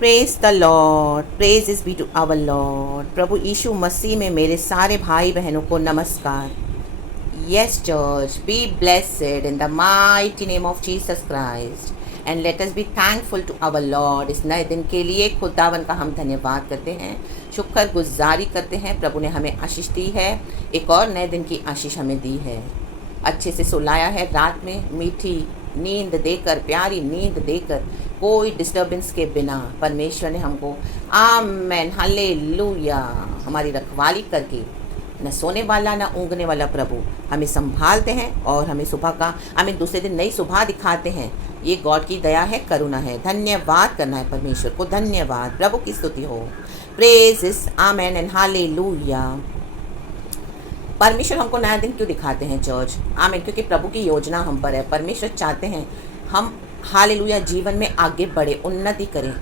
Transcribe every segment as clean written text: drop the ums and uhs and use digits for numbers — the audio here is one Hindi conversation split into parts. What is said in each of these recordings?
Praise the Lord, praise is be to our Lord. प्रभु यीशु मसीह में मेरे सारे भाई बहनों को नमस्कार। Yes church, be blessed in the mighty name of Jesus Christ and let us be thankful to our Lord. इस नए दिन के लिए खुदावन का हम धन्यवाद करते हैं, शुक्र गुजारी करते हैं। प्रभु ने हमें आशीष दी है, एक और नए दिन की आशीष हमें दी है। अच्छे से सुलाया है, रात में मीठी नींद देकर, प्यारी नींद देकर, कोई डिस्टर्बेंस के बिना परमेश्वर ने हमको आमेन हालेलुया हमारी रखवाली करके, न सोने वाला न ऊँगने वाला प्रभु हमें संभालते हैं और हमें सुबह का हमें दूसरे दिन नई सुबह दिखाते हैं। ये गॉड की दया है, करुणा है। धन्यवाद करना है परमेश्वर को, धन्यवाद, प्रभु की स्तुति हो। प्रेज इस आमेन एंड हालेलुया। परमेश्वर हमको नया दिन क्यों दिखाते हैं चर्च? आमीन, क्योंकि प्रभु की योजना हम पर है। परमेश्वर चाहते हैं हम हालेलुया जीवन में आगे बढ़े, उन्नति करें,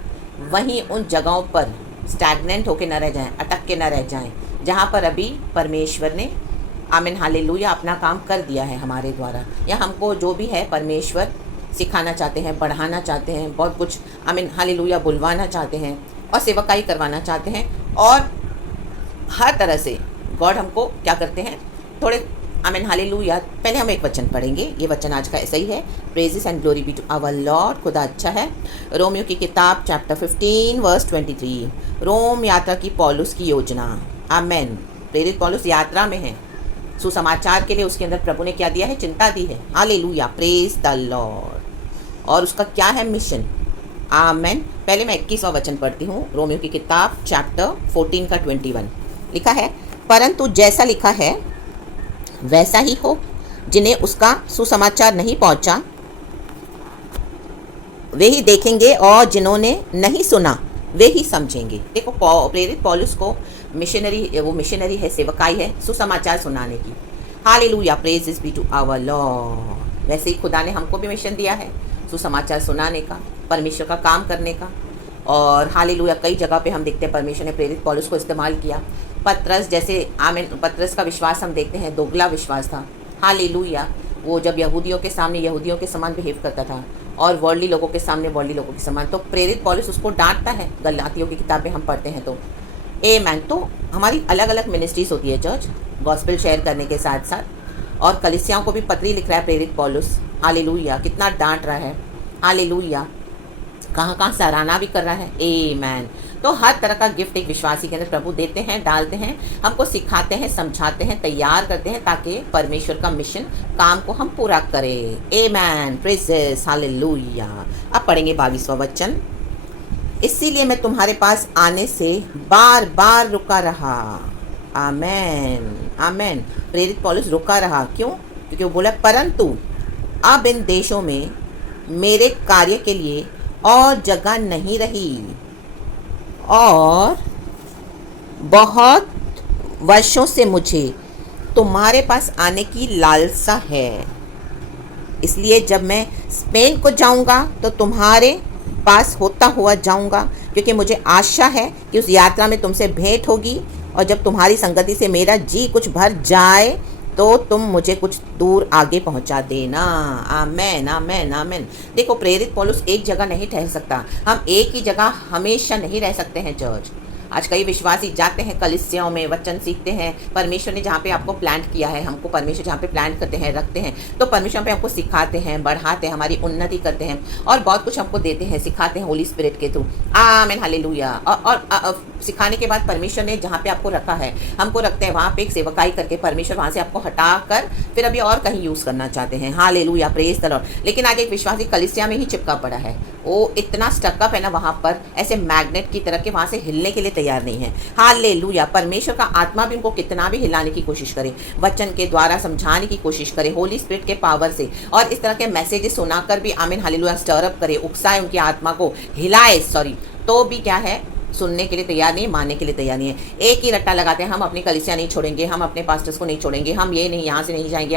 वहीं उन जगहों पर स्टैग्नेंट होके न रह जाएं, अटक के न रह जाएं, जहाँ पर अभी परमेश्वर ने आमीन हालेलुया अपना काम कर दिया है हमारे द्वारा, या हमको जो भी है परमेश्वर सिखाना चाहते हैं, बढ़ाना चाहते हैं, बहुत कुछ आमीन हालेलुया बुलवाना चाहते हैं और सेवकाई करवाना चाहते हैं। और हर तरह से गॉड हमको क्या करते हैं, थोड़े आमीन हालेलुया। पहले हम एक वचन पढ़ेंगे, ये वचन आज का ऐसा ही है। Praises and glory be to our Lord. खुदा अच्छा है। रोमियो की किताब चैप्टर 15 वर्स 23। रोम यात्रा की पौलुस की योजना। आमेन। प्रेरित पौलुस यात्रा में है, सुसमाचार के लिए उसके अंदर प्रभु ने क्या दिया है, चिंता दी है। Hallelujah, praise the Lord. और उसका क्या है मिशन? आमेन। पहले मैं 21वां वचन पढ़ती हूँ, रोमियो की किताब चैप्टर 14 का 21। लिखा है, परंतु जैसा लिखा है वैसा ही हो। जिन्हें उसका सुसमाचार नहीं पहुंचा वे ही देखेंगे, और जिन्होंने नहीं सुना वे ही समझेंगे। देखो, प्रेरित पौलुस को मिशनरी, वो मिशनरी है, सेवकाई है सुसमाचार सुनाने की। Hallelujah, praise is be to our Lord. वैसे ही खुदा ने हमको भी मिशन दिया है सुसमाचार सुनाने का, परमेश्वर का काम करने का। और हालेलुया कई जगह पे हम देखते हैं परमेश्वर ने प्रेरित पौलुस को इस्तेमाल किया। पतरस जैसे आमीन, पतरस का विश्वास हम देखते हैं दोगला विश्वास था। हालेलुया, वो जब यहूदियों के सामने यहूदियों के समान बिहेव करता था और वर्ल्डली लोगों के सामने वर्ल्डली लोगों के समान, तो प्रेरित पौलुस उसको डांटता है। गलातियों की किताबें हम पढ़ते हैं तो आमीन। तो हमारी अलग अलग मिनिस्ट्रीज होती है चर्च, गॉस्पेल शेयर करने के साथ साथ। और कलीसियाओं को भी पत्री लिख रहा है प्रेरित पौलुस। हालेलुया, कितना डांट रहा है। हालेलुया, कहाँ सराहना भी कर रहा है। आमीन। तो हर तरह का गिफ्ट एक विश्वासी के अंदर प्रभु देते हैं, डालते हैं, हमको सिखाते हैं, समझाते हैं, तैयार करते हैं, ताकि परमेश्वर का मिशन काम को हम पूरा करें। आमीन, प्रेजेस, हालेलुया। अब पढ़ेंगे 22वां वचन। इसीलिए मैं तुम्हारे पास आने से बार बार रुका रहा। आमीन, आमीन। प्रेरित पौलुस रुका रहा, क्यों? क्योंकि वो बोला, परंतु अब इन देशों में मेरे कार्य के लिए और जगह नहीं रही, और बहुत वर्षों से मुझे तुम्हारे पास आने की लालसा है। इसलिए जब मैं स्पेन को जाऊंगा तो तुम्हारे पास होता हुआ जाऊंगा, क्योंकि मुझे आशा है कि उस यात्रा में तुमसे भेंट होगी, और जब तुम्हारी संगति से मेरा जी कुछ भर जाए तो तुम मुझे कुछ दूर आगे पहुंचा देना। आमेन, आमेन, आमेन। देखो, प्रेरित पौलुस एक जगह नहीं ठहर सकता। हम एक ही जगह हमेशा नहीं रह सकते हैं चर्च। आज कई विश्वासी जाते हैं कलीसियाओं में, वचन सीखते हैं। परमेश्वर ने जहाँ पे आपको प्लांट किया है, हमको परमेश्वर जहाँ पे प्लांट करते हैं, रखते हैं, तो परमेश्वर पे हमको सिखाते हैं, बढ़ाते हैं, हमारी उन्नति करते हैं, और बहुत कुछ हमको देते हैं, सिखाते हैं होली स्पिरिट के थ्रू। आमीन, हालेलुया। और सिखाने के बाद परमेश्वर ने जहाँ पे आपको रखा है, हमको रखते हैं वहाँ पे एक सेवकाई करके परमेश्वर वहाँ से आपको हटा कर फिर अभी और कहीं यूज़ करना चाहते हैं। Hallelujah, praise the Lord. लेकिन आज एक विश्वासी कलीसिया में ही चिपका पड़ा है, वो इतना स्टकअप है ना वहाँ पर, ऐसे मैग्नेट की तरह के, वहाँ से हिलने के लिए तैयार नहीं है। हालेलुया। परमेश्वर का आत्मा भी उनको कितना भी हिलाने की कोशिश करे, वचन के द्वारा समझाने की कोशिश करे, होली स्पिरिट के पावर से, और इस तरह के मैसेजेस सुनाकर भी आमीन हालेलुया स्टर अप करे, उकसाए, उनकी आत्मा को हिलाए, तो भी क्या है, सुनने के लिए तैयार नहीं है, मानने के लिए तैयार नहीं है। एक ही रट्टा लगाते हैं, हम अपनी कलीसिया नहीं छोड़ेंगे, हम अपने पास्टर्स को नहीं छोड़ेंगे, हम ये नहीं, यहाँ से नहीं जाएंगे,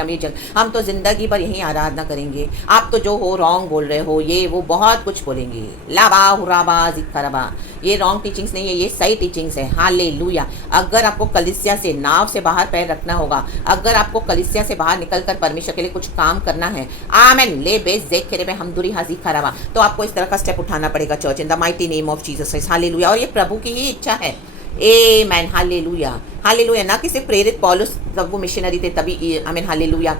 हम तो ज़िंदगी भर यहीं आराधना करेंगे। आप तो जो हो रॉन्ग बोल रहे हो, ये वो बहुत कुछ बोलेंगे। लाबा हुराबा जिक्करबा, ये रॉन्ग टीचिंग्स नहीं है, ये सही टीचिंग्स है। हालेलुया। अगर आपको कलीसिया से, नाव से बाहर पैर रखना होगा, अगर आपको कलीसिया से बाहर निकलकर परमेश्वर के लिए कुछ काम करना है, आमेन, ले बेस देख के रे हमदुरी हाजी खराबा, तो आपको इस तरह का स्टेप उठाना पड़ेगा church, in the mighty name of Jesus Christ. Hallelujah. और ये प्रभु की ही इच्छा है। आमेन, हालेलुया, हालेलुया। ना कि सिर्फ प्रेरित पौलुस, तब वो मिशनरी थे तभी, आमेन, हालेलुया,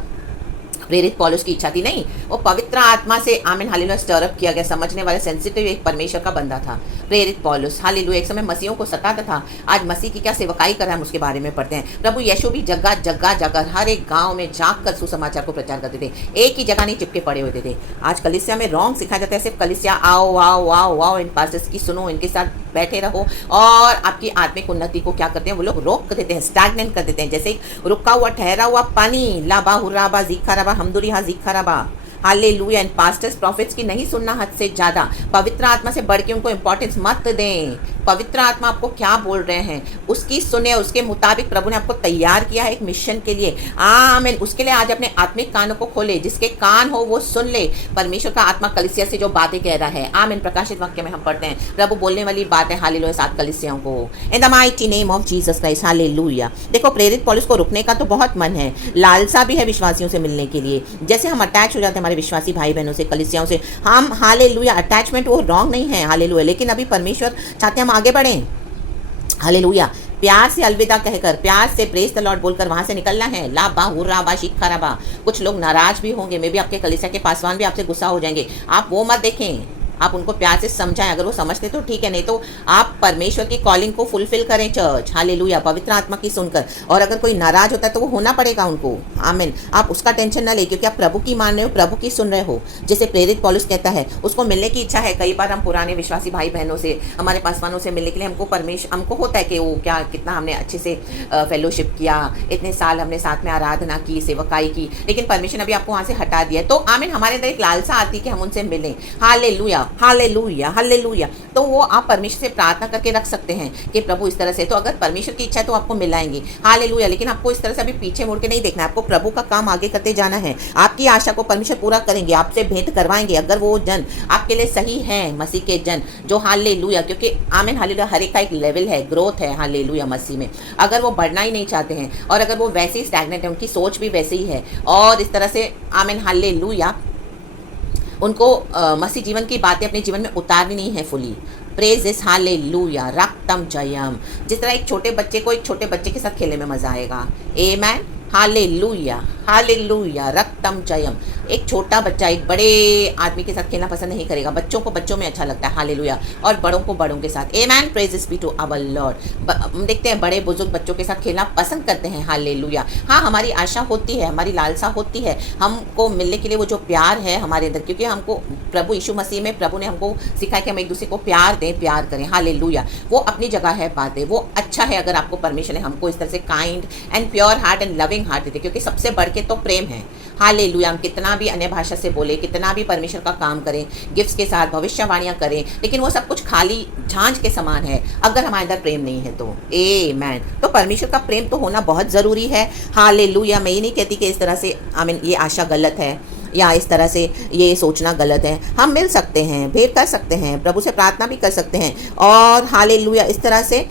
प्रेरित पौलुस की इच्छा थी, नहीं, वो पवित्र आत्मा से, आमीन, हालेलुया, स्टरअप किया गया, समझने वाले सेंसिटिव एक परमेश्वर का बंदा था प्रेरित पौलुस। हालेलुया। एक समय मसीहों को सताता था, आज मसीह की क्या सेवकाई कर रहा है हम उसके बारे में पढ़ते हैं। प्रभु यीशु भी जगह जगह जाकर, हर एक गांव में जाकर सुसमाचार को प्रचार करते थे, एक ही जगह नहीं चिपके पड़े होते थे। आज कलीसिया में रॉन्ग सिखाया जाता है, सिर्फ कलीसिया आओ आओ आओ आओ, इन पास्टर्स की सुनो, इनके साथ बैठे रहो, और आपकी आत्मिक उन्नति को क्या करते हैं वो लोग, रोक देते हैं, स्टैग्नेंट कर देते हैं, जैसे रुका हुआ ठहरा हुआ पानी। लाबा हुराबा जीखाराबा हमदुरी हा जीखाराबा। हालेलुया। एंड पास्टर्स प्रॉफिट्स की नहीं सुनना हद से ज़्यादा, पवित्र आत्मा से बढ़ के उनको इंपॉर्टेंस मत दें। पवित्र आत्मा आपको क्या बोल रहे हैं उसकी सुने, उसके मुताबिक प्रभु ने आपको तैयार किया है एक मिशन के लिए। आमीन। उसके लिए आज अपने आत्मिक कानों को खोले, जिसके कान हो वो सुन ले परमेश्वर का आत्मा कलीसिया से जो बातें कह रहा है। आमीन। प्रकाशित वाक्य में हम पढ़ते हैं प्रभु बोलने वाली बात है, हालेलुया, 7 कलीसियाओं को, इन the mighty name of Jesus Christ. Hallelujah. देखो, प्रेरित पौलुस को रुकने का तो बहुत मन है, लालसा भी है विश्वासियों से मिलने के लिए। जैसे हम अटैच हो जाते हैं हमारे विश्वासी भाई बहनों से, कलीसियाओं से, हम, हालेलुया, अटैचमेंट वो रॉन्ग नहीं है, हालेलुया, लेकिन अभी परमेश्वर चाहते हैं हम आगे बढ़ें। हालेलुया। प्यार से अलविदा कहकर, प्यार से प्रेज द लॉर्ड बोलकर वहां से निकलना है। लाबा हुर्राबा शिखराबा। कुछ लोग नाराज भी होंगे, मे भी आपके कलीसिया के पासवान भी आपसे गुस्सा हो जाएंगे, आप वो मत देखें, आप उनको प्यार से समझाएं, अगर वो समझते तो ठीक है, नहीं तो आप परमेश्वर की कॉलिंग को फुलफिल करें चर्च। हालेलुया। पवित्र आत्मा की सुनकर, और अगर कोई नाराज होता है तो वो होना पड़ेगा उनको। आमीन। आप उसका टेंशन ना ले, क्योंकि आप प्रभु की मान रहे हो, प्रभु की सुन रहे हो। जैसे प्रेरित पौलुस कहता है, उसको मिलने की इच्छा है। कई बार हम पुराने विश्वासी भाई बहनों से, हमारे पासवानों से मिलने के लिए हमको होता है कि वो क्या, कितना हमने अच्छे से फेलोशिप किया, इतने साल हमने साथ में आराधना की, सेवकाई की, लेकिन परमेश्वर ने अभी आपको वहाँ से हटा दिया, तो आमीन, हमारे अंदर एक लालसा आती है कि हम उनसे मिलें। Hallelujah, hallelujah, hallelujah. तो वो आप परमेश्वर से प्रार्थना करके रख सकते हैं कि प्रभु इस तरह से, तो अगर परमेश्वर की इच्छा है तो आपको मिलाएंगे। हालेलुया। लेकिन आपको इस तरह से अभी पीछे मुड़ के नहीं देखना है, आपको प्रभु का काम आगे करते जाना है। आपकी आशा को परमेश्वर पूरा करेंगे, आपसे भेंट करवाएंगे, अगर वो जन आपके लिए सही है, मसीह के जन जो, हालेलुया, क्योंकि आमीन, हालेलुया, हर एक का एक लेवल है, ग्रोथ है, हालेलुया, मसीह में। अगर वो बढ़ना ही नहीं चाहते हैं, और अगर वो वैसे ही स्टैग्नेंट है, उनकी सोच भी वैसे ही है, और इस तरह से, आमीन, हालेलुया, उनको मसीह जीवन की बातें अपने जीवन में उतारनी नहीं है फुली। प्रेज इस, हालेलुया, रक्तम जयम। जिस तरह एक छोटे बच्चे को एक छोटे बच्चे के साथ खेलने में मजा आएगा, आमेन, हालेलुया, हालेलुया, रक्तम जयम। एक छोटा बच्चा एक बड़े आदमी के साथ खेलना पसंद नहीं करेगा, बच्चों को बच्चों में अच्छा लगता है, हालेलुया, और बड़ों को बड़ों के साथ। Amen. Praise be to our Lord. हम देखते हैं बड़े बुजुर्ग बच्चों के साथ खेलना पसंद करते हैं, हालेलुया। हाँ, हमारी आशा होती है, हमारी लालसा होती है हमको मिलने के लिए वो जो प्यार है हमारे अंदर, क्योंकि हमको प्रभु यीशु मसीह में प्रभु ने हमको सिखाया कि हम एक दूसरे को प्यार दें, प्यार करें, हालेलुया। वो अपनी जगह है बातें, वो अच्छा है अगर आपको परमेश्वर ने हमको इस तरह से kind and pure heart and loving heart देते, क्योंकि सबसे बढ़ के तो प्रेम है। हालेलुया। हम कितना भी अन्य भाषा से बोले, कितना भी परमेश्वर का काम करें, गिफ्ट्स के साथ भविष्यवाणियां करें, लेकिन वो सब कुछ खाली झांझ के समान है अगर हमारे अंदर प्रेम नहीं है तो। आमीन। तो परमेश्वर का प्रेम तो होना बहुत ज़रूरी है। हालेलुया। मैं ये नहीं कहती कि इस तरह से, आमीन, ये आशा गलत है या इस तरह से ये सोचना गलत है। हम मिल सकते हैं, भेंट कर सकते हैं, प्रभु से प्रार्थना भी कर सकते हैं, और हालेलुया, इस तरह से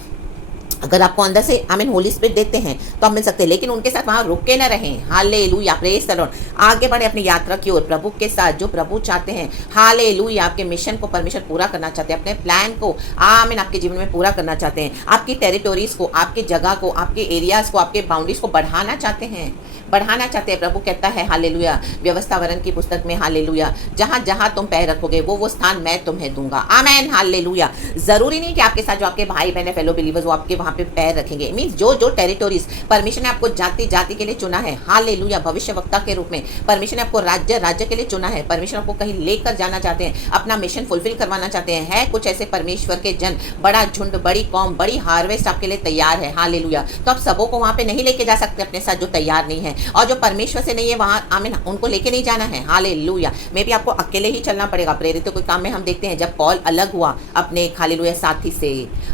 अगर आपको अंदर से, आमीन, होली स्पिरिट देते हैं तो आप मिल सकते हैं, लेकिन उनके साथ वहाँ रुके न रहें। Hallelujah, praise the Lord. आगे बढ़े अपनी यात्रा की ओर प्रभु के साथ, जो प्रभु चाहते हैं। हालेलुया। आपके मिशन को परमेश्वर पूरा करना चाहते हैं, अपने प्लान को, आमीन, आपके जीवन में पूरा करना चाहते हैं, आपकी टेरिटोरीज को, आपकी जगह को, आपके एरियाज को, आपके बाउंड्रीज को बढ़ाना चाहते हैं, बढ़ाना चाहते हैं। प्रभु कहता है, हालेलुया, व्यवस्था वरन की पुस्तक में, हालेलुया, जहाँ जहाँ तुम पैर रखोगे वो स्थान मैं तुम्हें दूंगा। आमीन, हालेलुया। जरूरी नहीं कि आपके साथ जो आपके भाई बहन है, फेलो बिलीवर्स, वो आपके वहाँ पे पैर रखेंगे। मीन्स जो जो टेरिटोरीज परमेश्वर ने आपको जाति जाति के लिए चुना है, हालेलुया, भविष्यवक्ता के रूप में परमेश्वर ने आपको राज्य राज्य के लिए चुना है, परमेश्वर आपको कहीं लेकर जाना चाहते हैं, अपना मिशन फुलफिल करवाना चाहते हैं। है कुछ ऐसे परमेश्वर के जन, बड़ा झुंड, बड़ी कौम, बड़ी हार्वेस्ट आपके लिए तैयार है, हालेलुया। तो आप सबों को वहाँ पे नहीं लेके जा सकते अपने साथ जो तैयार नहीं है, और जो परमेश्वर से नहीं है वहाँ आमीन उनको लेके नहीं जाना है, हालेलुया। मे भी आपको अकेले ही चलना पड़ेगा। प्रेरितों के काम में हम देखते हैं जब पॉल अलग हुआ अपने हालेलुया साथी से,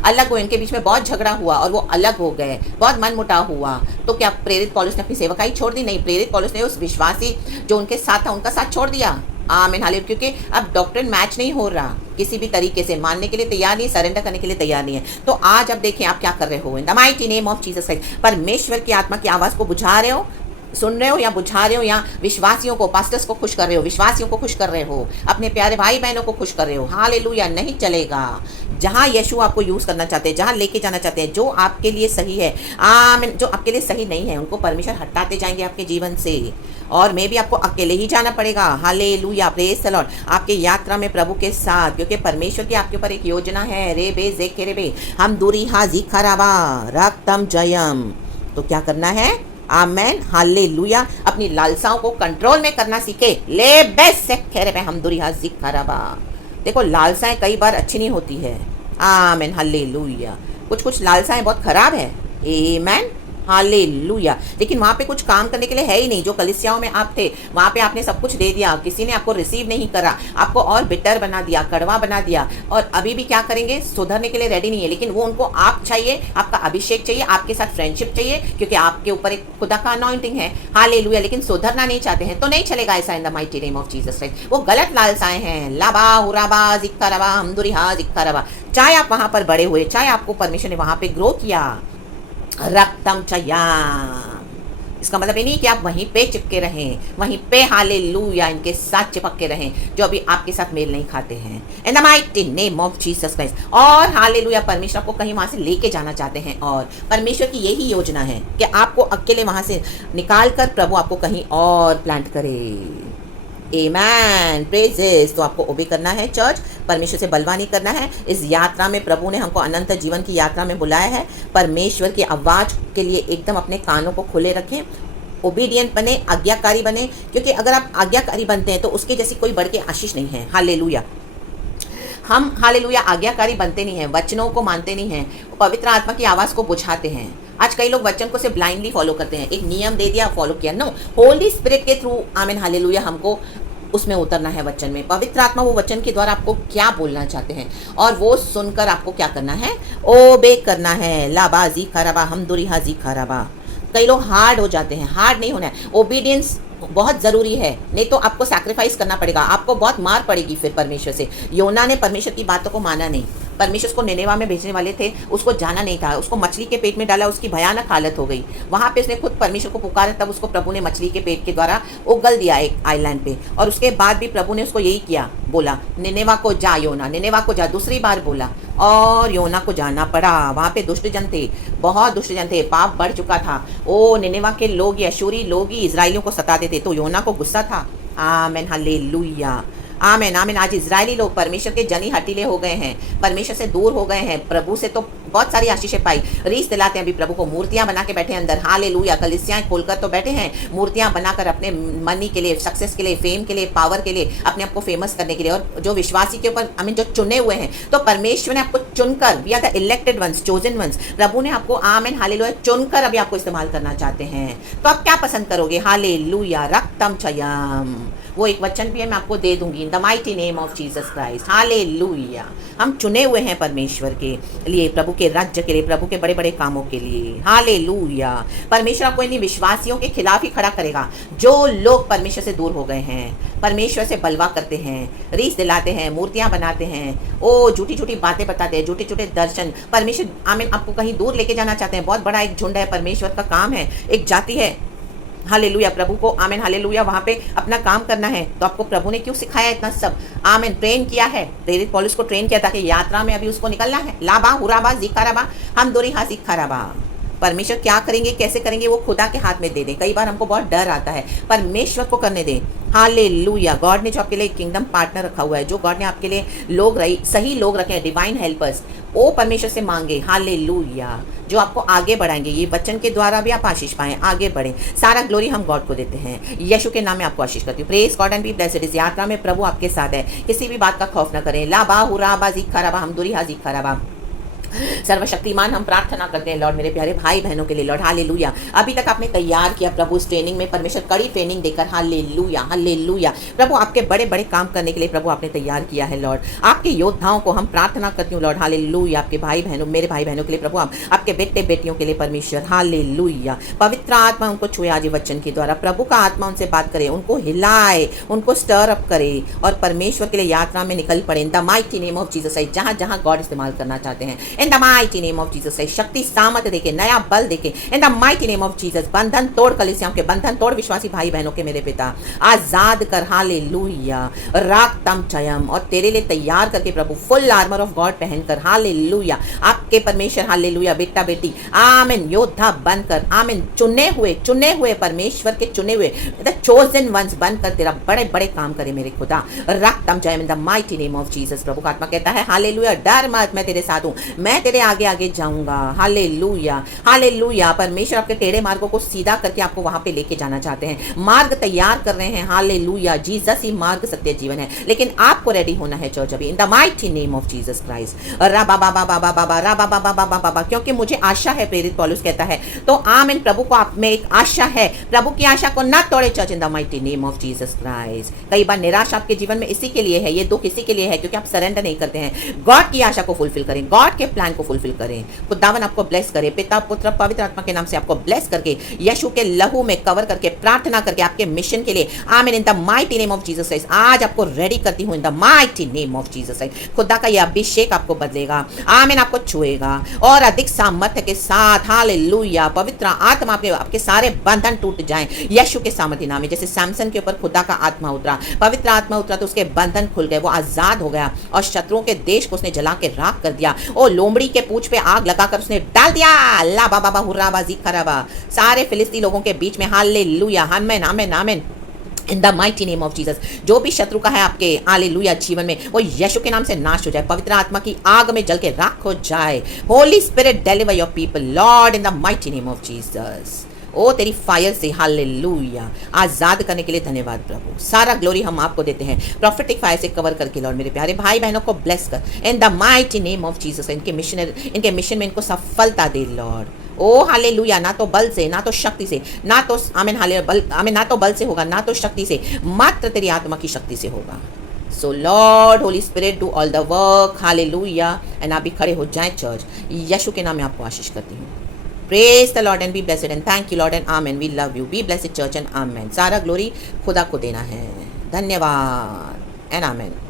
अलग हुए, इनके बीच में बहुत झगड़ा हुआ और वो अलग हो गए, बहुत मनमुटाव हुआ, तो क्या प्रेरित पौलुस ने अपनी सेवकाई छोड़ दी? नहीं, प्रेरित पौलुस ने उस विश्वासी जो उनके साथ था उनका साथ छोड़ दिया, आमीन, हालेलुया। क्योंकि अब डॉक्ट्रिन मैच नहीं हो रहा, किसी भी तरीके से मानने के लिए तैयार नहीं, सरेंडर करने के लिए तैयार नहीं है। तो आज अब देखें आप क्या कर रहे हो। इन the mighty name of Jesus Christ, परमेश्वर की आत्मा की आवाज़ को बुझा रहे हो, सुन रहे हो या बुझा रहे हो, या विश्वासियों को, पास्टर्स को खुश कर रहे हो, विश्वासियों को खुश कर रहे हो, अपने प्यारे भाई बहनों को खुश कर रहे हो, हालेलुया। नहीं चलेगा। जहाँ यीशु आपको यूज़ करना चाहते हैं, जहाँ लेके जाना चाहते हैं, जो आपके लिए सही है, आमीन, जो आपके लिए सही नहीं है उनको परमेश्वर हटाते जाएंगे आपके जीवन से, और मैं भी आपको अकेले ही जाना पड़ेगा, हालेलुया, प्रेज द लॉर्ड, आपके यात्रा में प्रभु के साथ, क्योंकि परमेश्वर की आपके ऊपर एक योजना है। रे बे जे के रे बे हम दूरी हाजी खराबा रक्तम जयम। तो क्या करना है? आमेन, हालेलुया। अपनी लालसाओं को कंट्रोल में करना सीखे। ले बेस से खेरे पे हम दूरी हाजी खराबा। देखो लालसाएं कई बार अच्छी नहीं होती है, आमेन, हालेलुया। कुछ कुछ लालसाएं बहुत खराब है, आमेन, हालेलुया। लेकिन वहाँ पे कुछ काम करने के लिए है ही नहीं। जो कलीसियाओं में आप थे वहाँ पे आपने सब कुछ दे दिया, किसी ने आपको रिसीव नहीं करा, आपको और बिटर बना दिया, कड़वा बना दिया, और अभी भी क्या करेंगे? सुधरने के लिए रेडी नहीं है। लेकिन वो उनको आप चाहिए, आपका अभिषेक चाहिए, आपके साथ फ्रेंडशिप चाहिए, क्योंकि आपके ऊपर एक खुदा का अनॉइंटिंग है, हालेलुया। लेकिन सुधरना नहीं चाहते हैं तो नहीं चलेगा ऐसा। इन the mighty name of Jesus Christ वो गलत लालसाएं हैं। लाबा हुराबा जिक्का रबा हमदुरिहा जिक्का रबा। चाहे आप वहाँ पर बड़े हुए, चाहे आपको परमेश्वर ने वहाँ पे ग्रो किया, रक्तम चयाम, इसका मतलब ये नहीं कि आप वहीं पे चिपके रहें, वहीं पे हालेलुया इनके साथ चिपक के रहें जो अभी आपके साथ मेल नहीं खाते हैं। इन the mighty name of Jesus Christ. और हालेलुया परमेश्वर आपको कहीं वहाँ से लेके जाना चाहते हैं, और परमेश्वर की यही योजना है कि आपको अकेले वहाँ से निकाल कर प्रभु आपको कहीं और प्लांट करे। आमेन, प्रेजेस। तो आपको ओबे करना है चर्च, परमेश्वर से बलवा नहीं करना है। इस यात्रा में प्रभु ने हमको अनंत जीवन की यात्रा में बुलाया है। परमेश्वर की आवाज़ के लिए एकदम अपने कानों को खुले रखें, ओबीडियंट बने, आज्ञाकारी बने, क्योंकि अगर आप आज्ञाकारी बनते हैं तो उसके जैसी कोई बढ़ के आशीष नहीं है, हालेलुया। हम हालेलुया आज्ञाकारी बनते नहीं हैं, वचनों को मानते नहीं हैं, पवित्र आत्मा की आवाज़ को बुझाते हैं। आज कई लोग वचन को सिर्फ ब्लाइंडली फॉलो करते हैं, एक नियम दे दिया फॉलो किया। नो, होली स्पिरिट के थ्रू, आमीन, हालेलुया, हमको उसमें उतरना है वचन में। पवित्र आत्मा वो वचन के द्वारा आपको क्या बोलना चाहते हैं और वो सुनकर आपको क्या करना है? ओबे करना है। लाबाजी खराबा हम दुरी हाजी खराबा। कई लोग हार्ड हो जाते हैं, हार्ड नहीं होना है। ओबीडियंस बहुत ज़रूरी है, नहीं तो आपको सैक्रिफाइस करना पड़ेगा, आपको बहुत मार पड़ेगी फिर परमेश्वर से। योना ने परमेश्वर की बातों को माना नहीं, परमेश्वर उसको निनेवा में भेजने वाले थे, उसको जाना नहीं था, उसको मछली के पेट में डाला, उसकी भयानक हालत हो गई। वहाँ पे उसने खुद परमेश्वर को पुकारा, तब उसको प्रभु ने मछली के पेट के द्वारा उगल दिया एक आइलैंड पे। और उसके बाद भी प्रभु ने उसको यही किया, बोला निनेवा को जा योना, निनेवा को जा, दूसरी बार बोला, और योना को जाना पड़ा। वहाँ पे दुष्ट जन थे, बहुत दुष्ट जन थे, पाप बढ़ चुका था। ओ निनेवा के लोग, अशूरी लोग ही इजराइलियों को सताते थे, तो योना को गुस्सा था। आमेन, हालेलुया, आमेन, आमेन। आज इजरायली लोग परमेश्वर के जनी हटीले हो गए हैं, परमेश्वर से दूर हो गए हैं। प्रभु से तो बहुत सारी आशीषें पाई, रीस दिलाते हैं अभी प्रभु को, मूर्तियां बना के बैठे हैं अंदर, हालेलुया। कलीसियाएं खोलकर तो बैठे हैं, मूर्तियां बनाकर अपने मनी के लिए, सक्सेस के लिए, फेम के लिए, पावर के लिए, अपने आप को फेमस करने के लिए। और जो विश्वासी के ऊपर आमीन जो चुने हुए हैं, तो परमेश्वर ने आपको चुनकर, we are the elected ones, chosen ones, प्रभु ने आपको आमीन हालेलुया चुनकर अभी आपको इस्तेमाल करना चाहते हैं। तो आप क्या पसंद करोगे? हालेलुया, रक्तम चयम, वो एक वचन भी है मैं आपको दे दूंगी, इन the mighty name of Jesus Christ, hallelujah. हम चुने हुए हैं परमेश्वर के लिए, प्रभु के राज्य के लिए, प्रभु के बड़े बड़े कामों के लिए, हालेलुया। परमेश्वर आपको इन्हीं विश्वासियों के खिलाफ ही खड़ा करेगा जो लोग परमेश्वर से दूर हो गए हैं, परमेश्वर से बलवा करते हैं, रीस दिलाते हैं, मूर्तियां बनाते हैं, ओ झूठी झूठी बातें बताते हैं, झूठे झूठे दर्शन। परमेश्वर आमीन आपको कहीं दूर लेके जाना चाहते हैं। बहुत बड़ा एक झुंड है, परमेश्वर का काम है, एक जाति है, हालेलुया। प्रभु को आमीन हालेलुया वहाँ पे अपना काम करना है। तो आपको प्रभु ने क्यों सिखाया इतना सब? आमीन, ट्रेन किया है, प्रेरित पौलुस को ट्रेन किया ताकि यात्रा में अभी उसको निकलना है। लाबा हुराबा जिकाराबा हम दोरी हाजी खराबा। परमेश्वर क्या करेंगे, कैसे करेंगे, वो खुदा के हाथ में दे दें। कई बार हमको बहुत डर आता है, परमेश्वर को करने दें। हालेलुया। गॉड ने जो आपके लिए किंगडम पार्टनर रखा हुआ है, जो गॉड ने आपके लिए लोग सही लोग रखे हैं, डिवाइन हेल्पर्स, वो परमेश्वर से मांगे। हालेलुया। जो आपको आगे बढ़ाएंगे, ये वचन के द्वारा भी आप आशीष पाएं, आगे बढ़ें। सारा ग्लोरी हम गॉड को देते हैं। यीशु के नाम में आपको आशीष करती हूँ। Praise God and be blessed. इस यात्रा में प्रभु आपके साथ है, किसी भी बात का खौफ ना करें। लाबा हुराबा जीखाराबा हम दुरी हाजी खराबा। सर्वशक्तिमान हम प्रार्थना करते हैं लॉर्ड, मेरे प्यारे भाई बहनों के लिए लॉर्ड। हालेलुया। अभी तक आपने तैयार किया प्रभु इस ट्रेनिंग में, परमेश्वर कड़ी ट्रेनिंग देकर। Hallelujah, hallelujah. प्रभु आपके बड़े बड़े काम करने के लिए प्रभु आपने तैयार किया है लॉर्ड। आपके योद्धाओं को हम प्रार्थना करती हूँ लॉर्ड। हालेलुया। आपके भाई बहनों, मेरे भाई बहनों के लिए प्रभु, आपके बेटे बेटियों के लिए परमेश्वर। हालेलुया। पवित्र आत्मा उनको छुए आज वचन के द्वारा। प्रभु का आत्मा उनसे बात करे, उनको हिलाए, उनको स्टर अप करे और परमेश्वर के लिए यात्रा में निकल पड़े। इन the mighty name of Jesus. जहाँ जहाँ गॉड इस्तेमाल करना चाहते हैं, इन the mighty name of Jesus. शक्ति सामर्थ देके, नया बल देके, इन the mighty name of Jesus. बंधन तोड़ कलीसियाओं के, बंधन तोड़ विश्वासी भाई बहनों के मेरे पिता, आजाद कर। हालेलुया। राग तम चयम और तेरे लिए तैयार करके प्रभु फुल आर्मर ऑफ गॉड पहनकर। हालेलुया। आपके परमेश्वर, हालेलुया, बेटा बेटी, आमीन, योद्धा बनकर, आमीन, चुने हुए परमेश्वर के चुने हुए, द चोजन वंस बनकर तेरा बड़े बड़े काम करे मेरे खुदा। राग तम चयम in the mighty name of Jesus. प्रभु का आत्मा कहता है हालेलुया, डर मत, मैं तेरे साथ हूँ, मैं तेरे आगे आगे जाऊंगा। Hallelujah, hallelujah. परमेश्वर आपके टेढ़े मार्गों को सीधा करके आपको वहां पे लेके जाना चाहते हैं, मार्ग तैयार कर रहे हैं। हालेलुया। जीसस ही मार्ग, सत्य, जीवन है, लेकिन आपको रेडी होना है चर्च अभी। इन the mighty name of Jesus Christ. रा बाबा बाबा बाबा रा बाबा बाबा बाबा। क्योंकि मुझे आशा है, प्रेरित पौलुस कहता है, तो आमीन। प्रभु को आप में एक आशा है, प्रभु की आशा को ना तोड़े church. In the mighty name of Jesus Christ. कई बार निराशा आपके जीवन में इसी के लिए है, ये दुख इसी के लिए है क्योंकि आप सरेंडर नहीं करते हैं। गॉड की आशा को फुलफिल करें, गॉड के प्लान को फुलफिल करें। खुदावन आपको ब्लेस करे, पिता पुत्र पवित्र आत्मा के नाम से आपको ब्लेस करके, यीशु के लहू में कवर करके, प्रार्थना करके आपके मिशन के लिए, आमीन, इन the mighty name of Jesus Christ. आज आपको रेडी करती हूं इन the mighty name of Jesus Christ. खुदा का ये अभिषेक आपको बदलेगा, आमीन, आपको छुएगा और अधिक सामर्थ्य के साथ। हालेलुया। पवित्र आत्मा आपके सारे बंधन टूट जाएं यीशु के सामर्थ्य नाम में। जैसे सैमसन के ऊपर खुदा का आत्मा उतरा, पवित्र आत्मा उतरा तो उसके बंधन खुल गए, वो आजाद हो गया और शत्रुओं के देश को उसने जला के राख कर दिया। ओ लोमड़ी के पूंछ पे आग लगाकर उसने डाल दिया। ला बाबा बाबा हुर्राबा जीखाराबा। सारे फिलिस्ती लोगों के बीच में। हालेलुया, आमीन, आमीन, आमीन। इन the mighty name of Jesus. जो भी शत्रु का है आपके हालेलुया जीवन में, वो यीशु के नाम से नाश हो जाए, पवित्र आत्मा की आग में जल के राख हो जाए। Holy Spirit deliver your people Lord in the mighty name of Jesus. ओ तेरी फायर से, हालेलुया, आजाद करने के लिए धन्यवाद प्रभु। सारा ग्लोरी हम आपको देते हैं। प्रॉफिटिक फायर से कवर करके लॉर्ड मेरे प्यारे भाई बहनों को ब्लेस कर इन the mighty name of Jesus. इनके मिशन में इनको सफलता दे लॉर्ड। ओ हालेलुया। ना तो बल से, ना तो शक्ति से, ना तो आमीन, आमीन, ना तो बल से होगा, ना तो शक्ति से, मात्र तेरी आत्मा की शक्ति से होगा। So Lord Holy Spirit do all the work. Hallelujah. And आप भी खड़े हो जाएं चर्च। यीशु के नाम में आपको आशीष करती हूँ। Praise the Lord and be blessed and thank you Lord and amen. We love you. Be blessed church and amen. सारा ग्लोरी खुदा को देना है। धन्यवाद and amen.